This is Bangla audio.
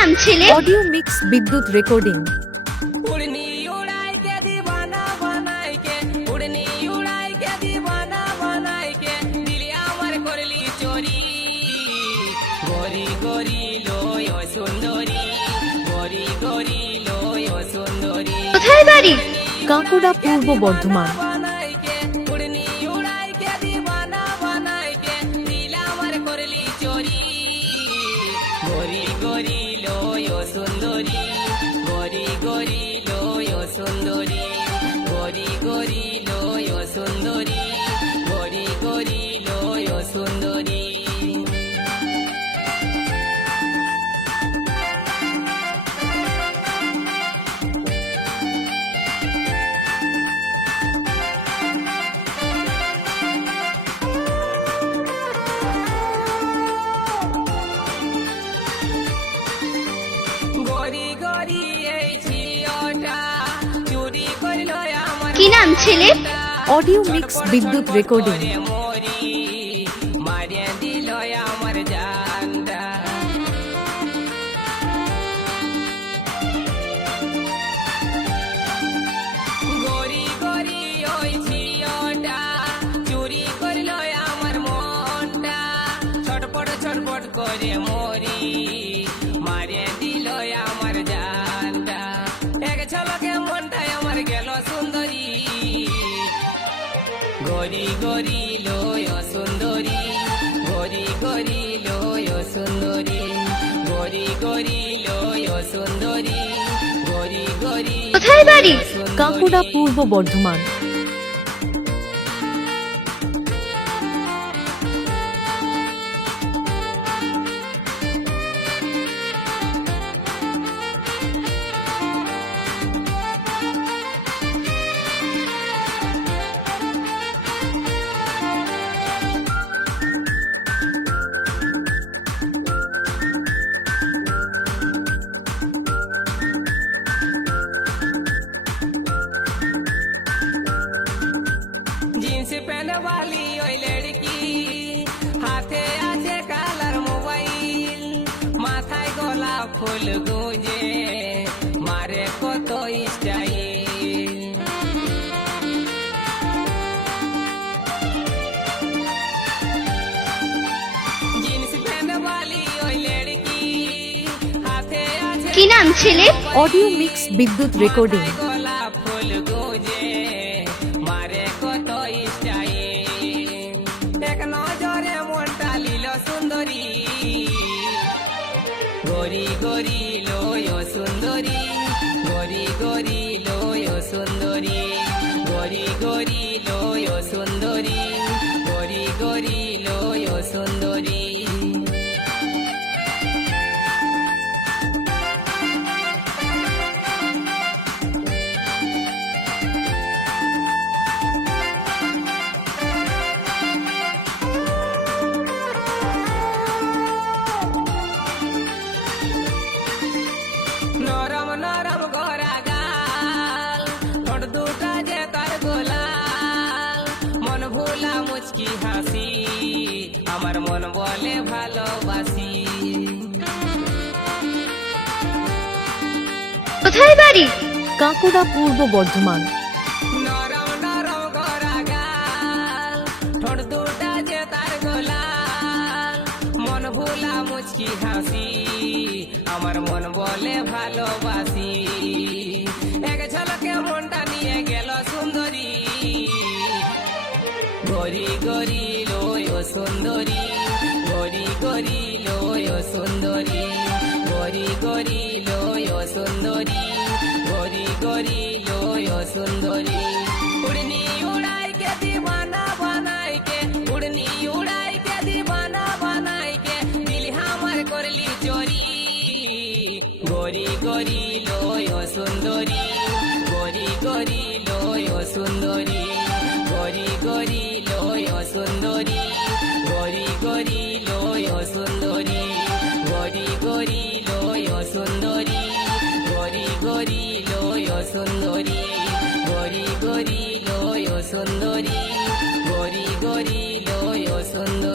নাম ছেলে? অডিও মিক্স বিদ্যুৎ রেকর্ডিং। उड़नी उड़ाई के दीवाना बनाई के उड़नी उड़ाई के दीवाना बनाई के दिलिया আমার করলি চোরি গরি গরি লয় ও সুন্দরী গরি গরি লয় ও সুন্দরী কোথায় বাড়ি? কাঁকুড়া পূর্ব বর্ধমান। बनाई के उड़नी उड़ाई के दीवाना बनाई के दिलिया আমার করলি চোরি গরি গরি লয় ও সুন্দরী গরি গরি লয় ও সুন্দরী গরি গরি লয় ও সুন্দরী গরি গরি লয় ও সুন্দরী গরি গরি এই ঝিওটা চুরি করলো আমার কি নাম ছেলে? অডিও মিক্স বিদ্যুৎ রেকর্ডিং। মরি মারিয়া দিল আমার জানটা গরি গরি ওই ঝিওটা চুরি করলো আমার মনটা ছটপট করে মরি মারিয়া দিল আমার জানটা এক ঝলকে মনটা আমার গেল সুন্দরী গরি গরি লয় ও সুন্দরী গরি গরি লয় ও সুন্দরী গরি গরি লয় ও সুন্দরী গরি গরি কোথায় বাড়ি? কাঁকুড়া পূর্ব বর্ধমান। जींस पहने वाली ओई लड़की हाथे আছে কালার মোবাইল মাথায় গলা ফুল গুঁজে মারে কত স্টাইল जींस पहने वाली ओई लड़की हाथे আছে কি নাম ছেলে? অডিও মিক্স বিদ্যুৎ রেকর্ডিং। গলা ফুল গুঁজে মারে কত স্টাইল এক নজরে মনটা লীল সুন্দরী গরি গরি লয় ও সুন্দরী গরি গরি লয় ও সুন্দরী গরি গরি লয় ও সুন্দরী গরি গরি লয় ও সুন্দরী নরম নরম গড়া গাল ঠোঁট দুটা যে তার গোলাল মন ভোলা মুচকি হাসি আমার মন বলে ভালোবাসি কোথায় বাড়ি? কাঁকুড়া পূর্ব বর্ধমান। নরম নরম গড়া গাল ঠোঁট দুটা যে তার গোলাল মন ভোলা মুচকি হাসি আমার মন বলে ভালোবাসি এক ঝলকে মনটা নিয়ে গেল সুন্দরী গরি গরি লয় ও সুন্দরী গরি গরি লয় ও সুন্দরী গরি গরি লয় ও সুন্দরী গরি গরি লয় ও সুন্দরী উড়নি উড়াই के दीवाना बनाई के उड़नी उड़ाई के दीवाना बनाई के दिल हमार करली चोरी गरी गरी लय ও সুন্দরী গরি গরি লয় ও সুন্দরী গরি গরি লয় ও সুন্দরী গরি গরি লয় ও সুন্দরী গরি গরি লয় ও সুন্দরী গরি গরি লয় ও সুন্দরী গরি গরি লয় ও সুন্দরী গরি গরি লয় ও সুন্দরী